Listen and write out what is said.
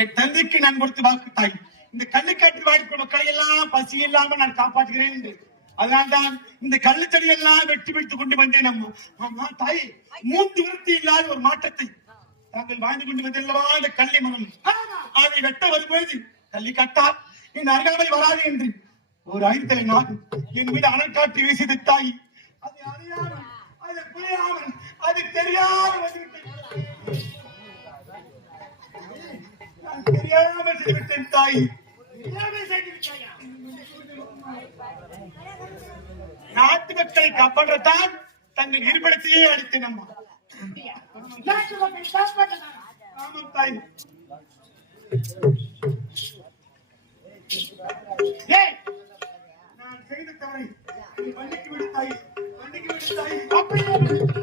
என் தந்தைக்கு நான் கொடுத்து வாக்கு தாய், இந்த கள்ளுக்காட்டு வாழ்க்கை மக்களை எல்லாம் பசி இல்லாம நான் காப்பாற்றுகிறேன் என்று. அதனால்தான் இந்த கள்ளுச்செடி எல்லாம் வெட்டி வைத்துக் கொண்டு வந்தேன். அம்மா தாய், 3 விருத்தி இல்லாத ஒரு மாற்றத்தை தாங்கள் வாழ்ந்து கொண்டு வந்தல்லவா இந்த கள்ளி மனம். அதை வெட்ட வரும்போது கள்ளி கட்டா என் அருகாமல் வராது என்று ஒரு ஆயுதலை நான் என் மீது அனல் காட்டி வீசியது தாய். அது அறியாமல், அது புரியாமல், அது தெரியாமல் தெரியாமல் செய்துவிட்டேன் தாய். நாட்டு மக்களை காப்பாற்றத்தான் தங்கள் இருப்பிடத்தையே அடித்தேன் அம்மா. ஆமாம் தாய். நான் செய்த தவறை மன்னிக்கு விடு தாய், மன்னிக்கு விடு தாய்.